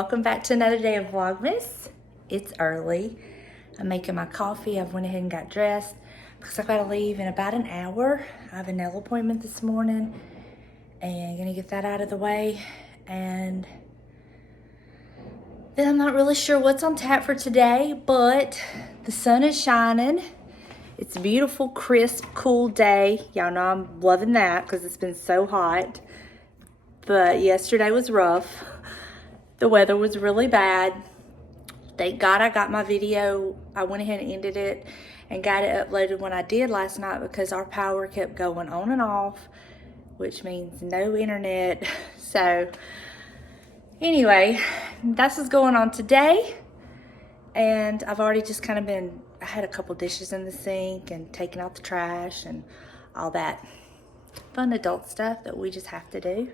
welcome back to another day of Vlogmas. It's early. I'm making my coffee. I've went ahead and got dressed because I gotta leave in about an hour. I have a nail appointment this morning and gonna get that out of the way. And then I'm not really sure what's on tap for today, but the sun is shining. It's a beautiful, crisp, cool day. Y'all know I'm loving that because it's been so hot. But yesterday was rough. The weather was really bad. Thank God I got my video. I went ahead and ended it and got it uploaded when I did last night because our power kept going on and off, which means no internet. So anyway, that's what's going on today. And I've already just kind of I had a couple dishes in the sink and taking out the trash and all that fun adult stuff that we just have to do.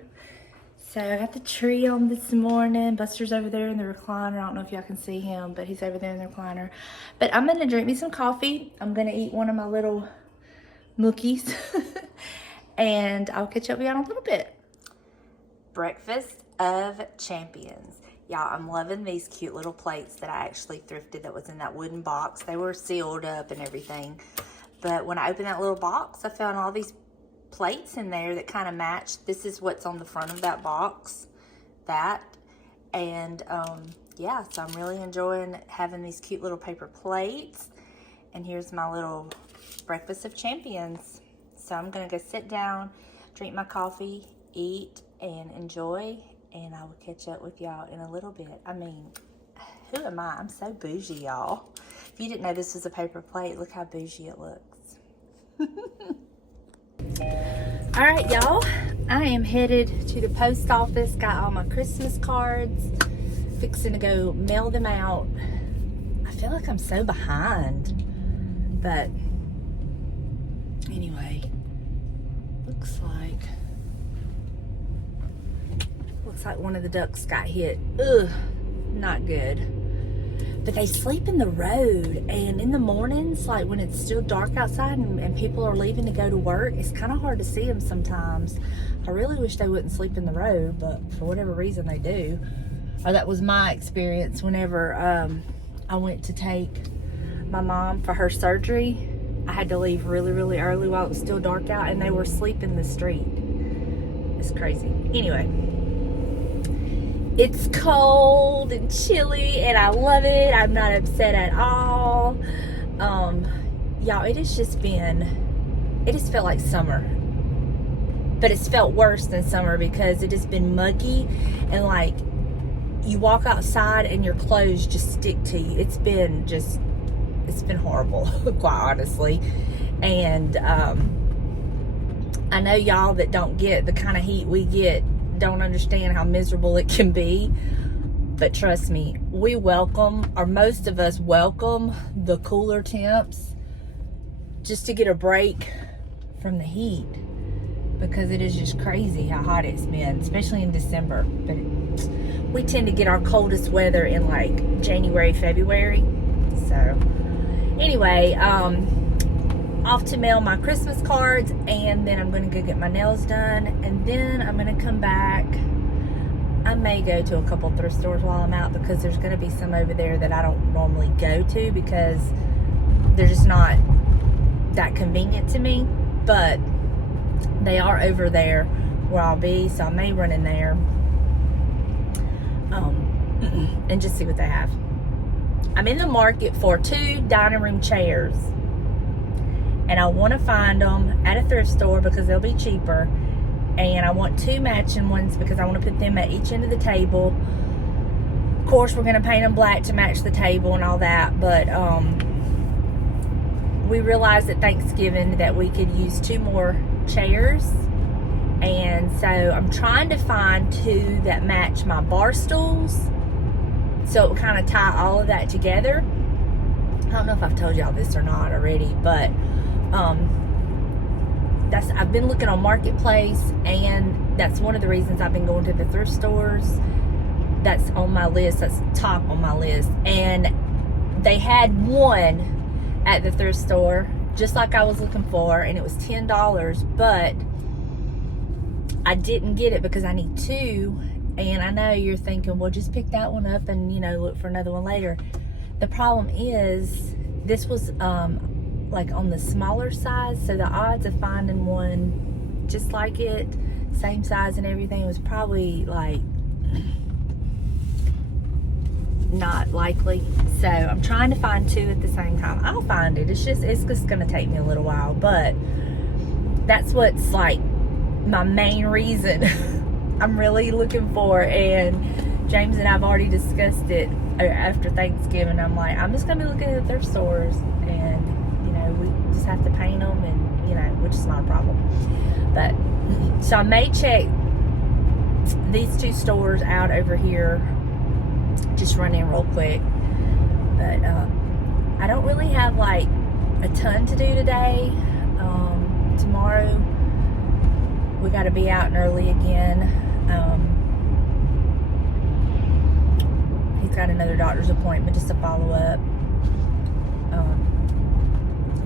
So I got the tree on this morning. Buster's over there in the recliner. I don't know if y'all can see him, but he's over there in the recliner. But I'm gonna drink me some coffee. I'm gonna eat one of my little mookies. And I'll catch up with y'all in a little bit. Breakfast of champions. Y'all, I'm loving these cute little plates that I actually thrifted that was in that wooden box. They were sealed up and everything. But when I opened that little box, I found all these plates in there that kind of match. This is what's on the front of that box, and yeah, so I'm really enjoying having these cute little paper plates. And here's my little breakfast of champions. So I'm gonna go sit down, drink my coffee, eat and enjoy, and I will catch up with y'all in a little bit. I mean, who am I? I'm so bougie, y'all. If you didn't know this was a paper plate, look how bougie it looks. All right, y'all, I am headed to the post office. Got all my Christmas cards, fixing to go mail them out. I feel like I'm so behind, but anyway, looks like one of the ducks got hit. Ugh, not good. But they sleep in the road, and in the mornings, like when it's still dark outside and people are leaving to go to work, it's kind of hard to see them sometimes. I really wish they wouldn't sleep in the road, but for whatever reason they do. Or that was my experience whenever I went to take my mom for her surgery. I had to leave really, really early while it was still dark out, and they were asleep in the street. It's crazy. Anyway. It's cold and chilly and I love it. I'm not upset at all. Y'all, it has felt like summer. But it's felt worse than summer because it has been muggy and like you walk outside and your clothes just stick to you. It's been horrible, quite honestly. And I know y'all that don't get the kind of heat we get don't understand how miserable it can be, but trust me, we welcome, or most of us welcome, the cooler temps just to get a break from the heat, because it is just crazy how hot it's been, especially in December. But we tend to get our coldest weather in like January, February. So anyway, off to mail my Christmas cards, and then I'm going to go get my nails done, and then I'm going to come back. I may go to a couple thrift stores while I'm out because there's going to be some over there that I don't normally go to because they're just not that convenient to me, but they are over there where I'll be, so I may run in there and just see what they have. I'm in the market for 2 dining room chairs. And I want to find them at a thrift store because they'll be cheaper. And I want 2 matching ones because I want to put them at each end of the table. Of course, we're going to paint them black to match the table and all that. But we realized at Thanksgiving that we could use 2 more chairs. And so I'm trying to find 2 that match my bar stools. So it will kind of tie all of that together. I don't know if I've told y'all this or not already, but I've been looking on Marketplace, and that's one of the reasons I've been going to the thrift stores. That's on my list. That's top on my list. And they had one at the thrift store just like I was looking for, and it was $10, but I didn't get it because I need 2, And I know you're thinking, well, just pick that one up and, you know, look for another one later. The problem is, this was like on the smaller size, so the odds of finding one just like it, same size and everything, was probably like not likely. So I'm trying to find two at the same time. I'll find it. It's just gonna take me a little while, but that's what's like my main reason I'm really looking for. And James and I've already discussed it after Thanksgiving. I'm like, I'm just gonna be looking at the thrift stores, and you know, we just have to paint them, and you know, which is not a problem. But so I may check these two stores out over here, just run in real quick. But I don't really have like a ton to do today. Tomorrow we got to be out and early again. He's got another doctor's appointment just to follow up,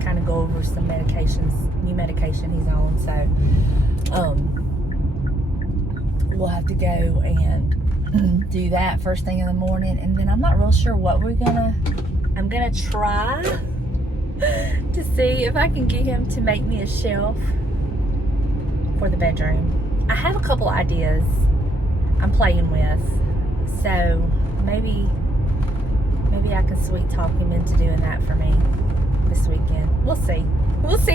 kind of go over some new medication he's on. So we'll have to go and do that first thing in the morning. And then I'm not real sure what I'm gonna try to see if I can get him to make me a shelf for the bedroom. I have a couple ideas I'm playing with, so maybe I can sweet talk him into doing that for me this weekend. We'll see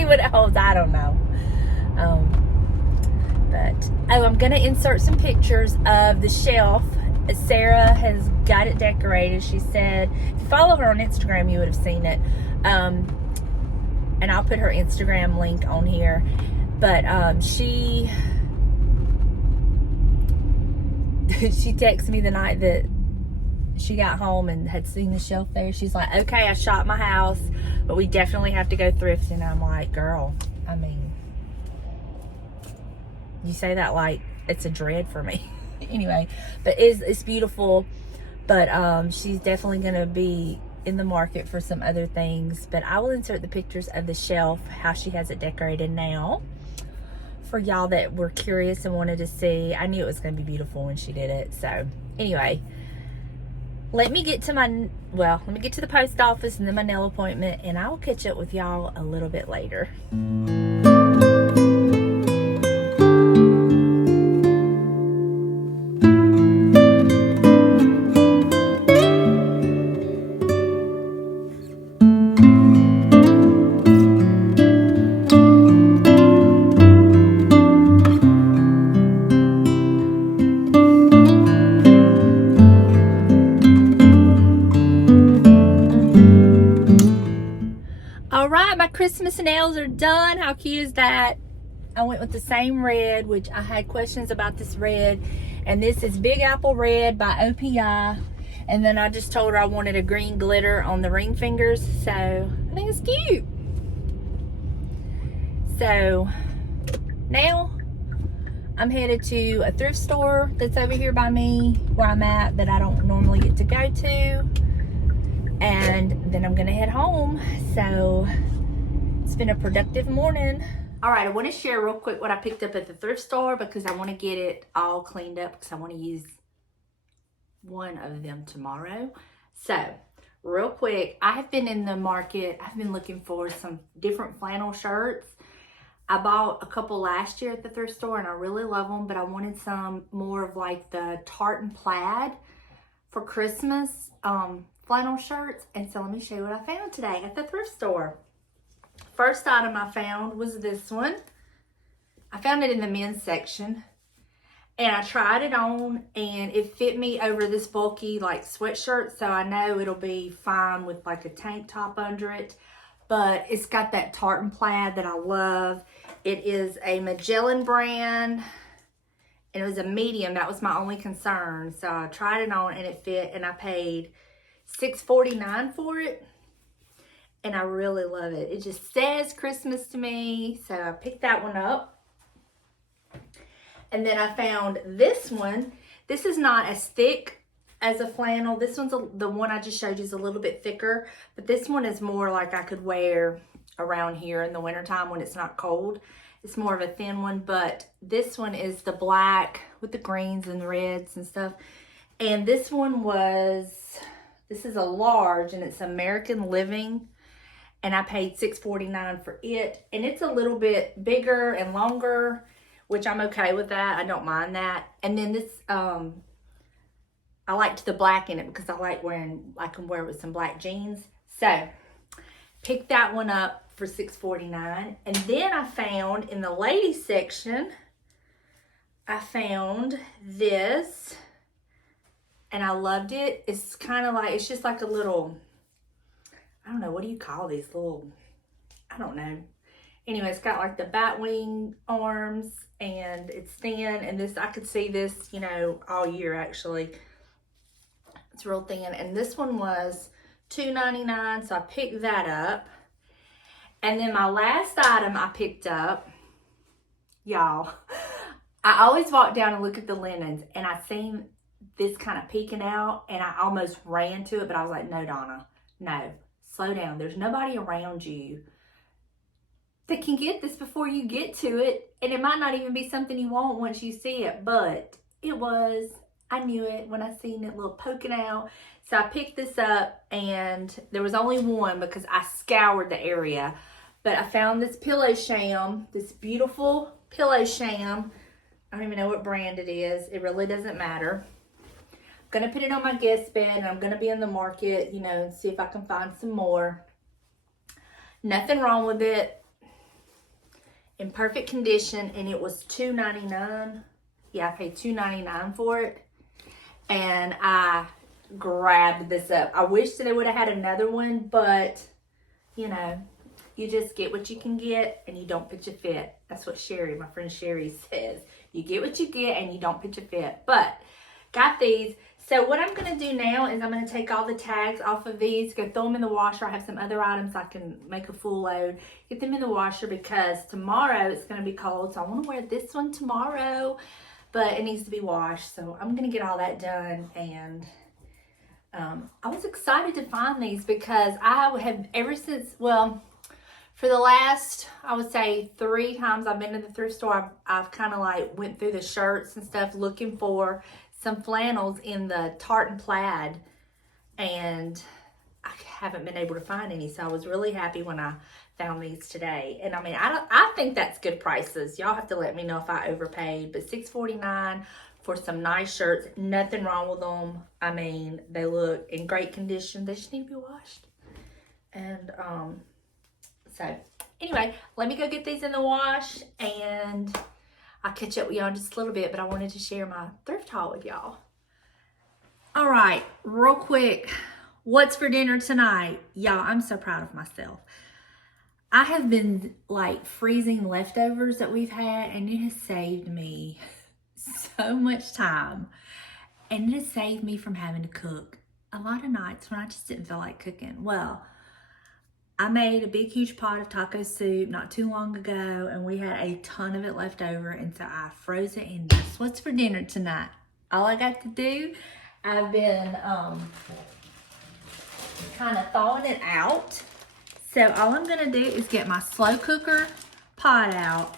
what it holds. I don't know. But I'm gonna insert some pictures of the shelf. Sarah has got it decorated. She said, if you follow her on Instagram, you would have seen it. And I'll put her Instagram link on here. But she texted me the night that she got home and had seen the shelf there. She's like, okay, I shot my house, but we definitely have to go thrifting. I'm like, girl, I mean, you say that like it's a dread for me. Anyway, but it's beautiful. But she's definitely gonna be in the market for some other things. But I will insert the pictures of the shelf, how she has it decorated now, for y'all that were curious and wanted to see. I knew it was gonna be beautiful when she did it. So anyway, let me get to the post office and then my nail appointment, and I will catch up with y'all a little bit later. Alright, my Christmas nails are done. How cute is that? I went with the same red, which I had questions about this red. And this is Big Apple Red by OPI. And then I just told her I wanted a green glitter on the ring fingers. So, I think it's cute. So, now I'm headed to a thrift store that's over here by me, where I'm at, that I don't normally get to go to. And then I'm gonna head home. So it's been a productive morning. All right, I want to share real quick what I picked up at the thrift store, because I want to get it all cleaned up, because I want to use one of them tomorrow. So real quick, I have been in the market. I've been looking for some different flannel shirts. I bought a couple last year at the thrift store and I really love them, but I wanted some more of like the tartan plaid for Christmas flannel shirts. And so let me show you what I found today at the thrift store. First item I found was this one. I found it in the men's section, and I tried it on and it fit me over this bulky like sweatshirt, so I know it'll be fine with like a tank top under it. But it's got that tartan plaid that I love. It is a Magellan brand, and it was a medium. That was my only concern. So I tried it on and it fit, and I paid $6.49 for it, and I really love it. It just says Christmas to me, so I picked that one up. And then I found this one. This is not as thick as a flannel. This one's the one I just showed you is a little bit thicker, but this one is more like I could wear around here in the wintertime when it's not cold. It's more of a thin one, but this one is the black with the greens and the reds and stuff. And this one this is a large, and it's American Living. And I paid $6.49 for it. And it's a little bit bigger and longer, which I'm okay with that. I don't mind that. And then this, I liked the black in it because I can wear it with some black jeans. So, picked that one up for $6.49. And then I found in the ladies section, I found this. And I loved it. It's kind of like, it's just like a little, I don't know, what do you call these little, I don't know. Anyway, it's got like the bat wing arms, and it's thin, and this, I could see this, you know, all year actually. It's real thin, and this one was $2.99, so I picked that up. And then my last item I picked up, y'all, I always walk down and look at the linens, and I seen this kind of peeking out, and I almost ran to it, but I was like, no, Donna, no, slow down. There's nobody around you that can get this before you get to it, and it might not even be something you want once you see it, but it was. I knew it when I seen it little poking out. So I picked this up, and there was only one because I scoured the area, but I found this pillow sham, this beautiful pillow sham. I don't even know what brand it is. It really doesn't matter. I'm going to put it on my guest bed, and I'm going to be in the market, you know, and see if I can find some more. Nothing wrong with it. In perfect condition, and it was $2.99. Yeah, I paid $2.99 for it. And I grabbed this up. I wish that they would have had another one, but, you know, you just get what you can get, and you don't pitch a fit. That's what Sherry, my friend Sherry, says. You get what you get, and you don't pitch a fit. But, got these. So what I'm going to do now is I'm going to take all the tags off of these, go throw them in the washer. I have some other items I can make a full load. Get them in the washer because tomorrow it's going to be cold. So I want to wear this one tomorrow, but it needs to be washed. So I'm going to get all that done. And I was excited to find these because I have ever since, well, for the last, I would say 3 times I've been to the thrift store, I've kind of like went through the shirts and stuff looking for some flannels in the tartan plaid, and I haven't been able to find any. So I was really happy when I found these today. And I mean, I think that's good prices. Y'all have to let me know if I overpaid, but $6.49 for some nice shirts. Nothing wrong with them. I mean, they look in great condition. They just need to be washed. And so anyway, let me go get these in the wash, and I'll catch up with y'all in just a little bit, but I wanted to share my thrift haul with y'all. All right, real quick, what's for dinner tonight? Y'all, I'm so proud of myself. I have been like freezing leftovers that we've had, and it has saved me so much time. And it has saved me from having to cook a lot of nights when I just didn't feel like cooking. Well, I made a big, huge pot of taco soup not too long ago, and we had a ton of it left over, and so I froze it, and that's what's for dinner tonight. All I got to do, I've been kind of thawing it out. So all I'm going to do is get my slow cooker pot out,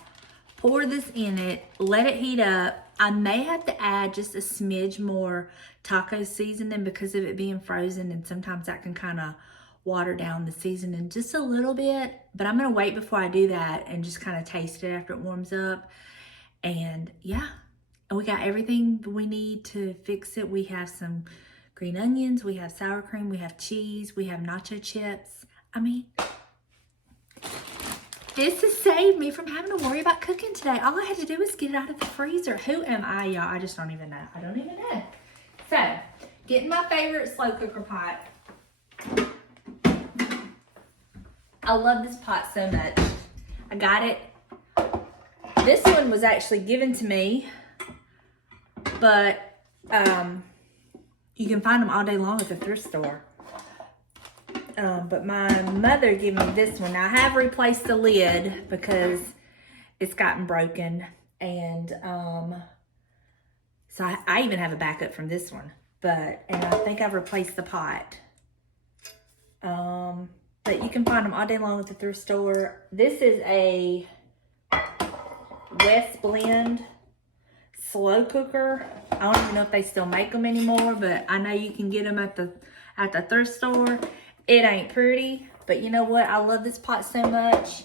pour this in it, let it heat up. I may have to add just a smidge more taco seasoning because of it being frozen, and sometimes that can kind of water down the seasoning just a little bit, but I'm gonna wait before I do that and just kind of taste it after it warms up. And yeah, we got everything we need to fix it. We have some green onions, we have sour cream, we have cheese, we have nacho chips. I mean, this has saved me from having to worry about cooking today. All I had to do was get it out of the freezer. Who am I, y'all? I just don't even know. I don't even know. So, getting my favorite slow cooker pot. I love this pot so much. I got it. This one was actually given to me, but you can find them all day long at the thrift store. But my mother gave me this one. Now, I have replaced the lid because it's gotten broken. And so I even have a backup from this one. And I think I've replaced the pot. But you can find them all day long at the thrift store. This is a West Blend slow cooker. I don't even know if they still make them anymore, but I know you can get them at the thrift store. It ain't pretty, but you know what? I love this pot so much.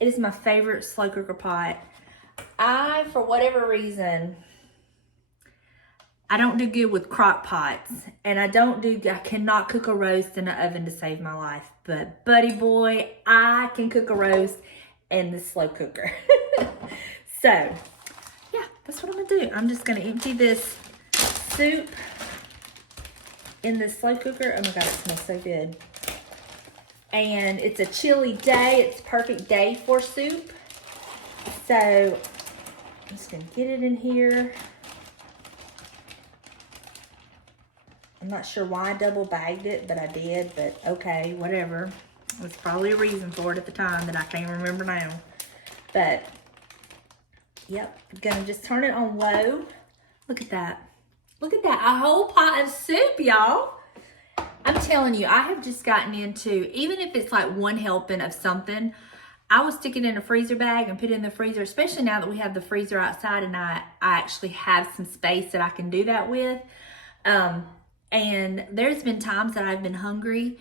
It is my favorite slow cooker pot. For whatever reason, I don't do good with crock pots, and I cannot cook a roast in the oven to save my life. But buddy boy, I can cook a roast in the slow cooker. So, yeah, that's what I'm gonna do. I'm just gonna empty this soup in the slow cooker. Oh my God, it smells so good. And it's a chilly day. It's a perfect day for soup. So, I'm just gonna get it in here. I'm not sure why I double bagged it, but I did, but okay, whatever. There's probably a reason for it at the time that I can't remember now. But, yep, I'm gonna just turn it on low. Look at that. Look at that, a whole pot of soup, y'all. I'm telling you, I have just gotten into, even if it's like one helping of something, I will stick it in a freezer bag and put it in the freezer, especially now that we have the freezer outside and I actually have some space that I can do that with. And there's been times that I've been hungry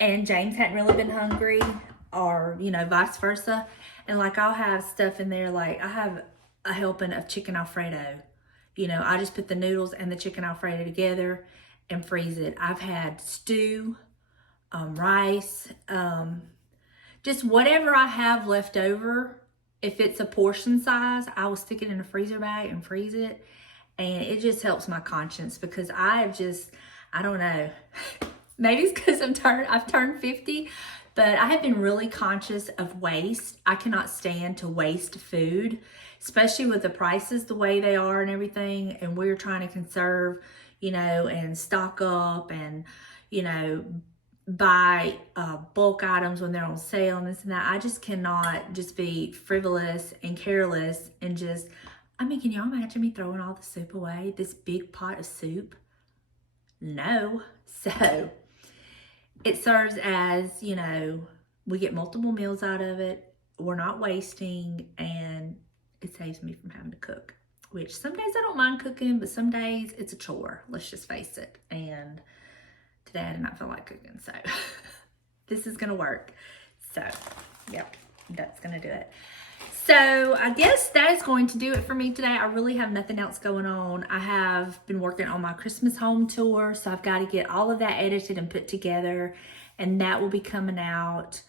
and James hadn't really been hungry, or, you know, vice versa. And like, I'll have stuff in there, like I have a helping of chicken Alfredo. You know, I just put the noodles and the chicken Alfredo together and freeze it. I've had stew, rice, just whatever I have left over. If it's a portion size, I will stick it in a freezer bag and freeze it. And it just helps my conscience, because I don't know, maybe it's because I've turned 50, but I have been really conscious of waste. I cannot stand to waste food, especially with the prices the way they are and everything. And we're trying to conserve, you know, and stock up and, you know, buy bulk items when they're on sale and this and that. I just cannot just be frivolous and careless and just, I mean, can y'all imagine me throwing all the soup away? This big pot of soup? No. So it serves as, you know, we get multiple meals out of it. We're not wasting, and it saves me from having to cook, which some days I don't mind cooking, but some days it's a chore. Let's just face it. And today I did not feel like cooking, so this is going to work. So, yep, that's going to do it. So I guess that is going to do it for me today. I really have nothing else going on. I have been working on my Christmas home tour, so I've got to get all of that edited and put together, and that will be coming out.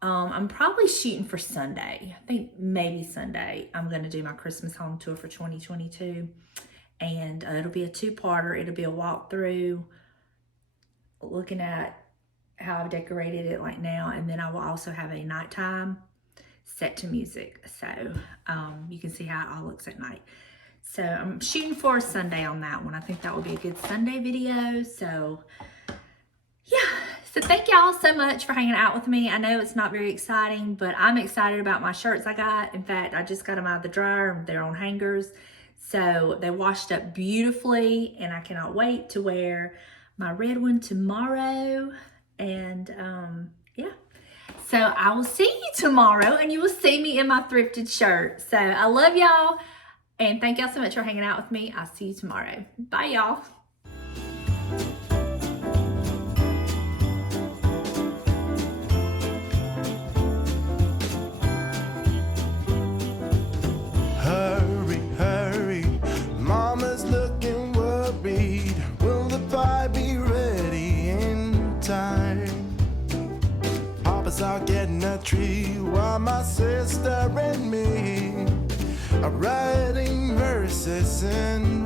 I'm probably shooting for Sunday. I think maybe Sunday I'm going to do my Christmas home tour for 2022, and it'll be a two-parter. It'll be a walkthrough looking at how I've decorated it like now, and then I will also have a nighttime set to music, so you can see how it all looks at night. So I'm shooting for a Sunday on that one. I think that will be a good Sunday video. So yeah, so thank y'all so much for hanging out with me. I know it's not very exciting, but I'm excited about my shirts I got. In fact, I just got them out of the dryer. They're on hangers, so they washed up beautifully, and I cannot wait to wear my red one tomorrow. And yeah, so I will see you tomorrow, and you will see me in my thrifted shirt. So I love y'all, and thank y'all so much for hanging out with me. I'll see you tomorrow. Bye, y'all. Hurry, hurry, Mama's looking worried. Will the pie be ready in time? Papa's out getting a tree while my sister and me are writing verses in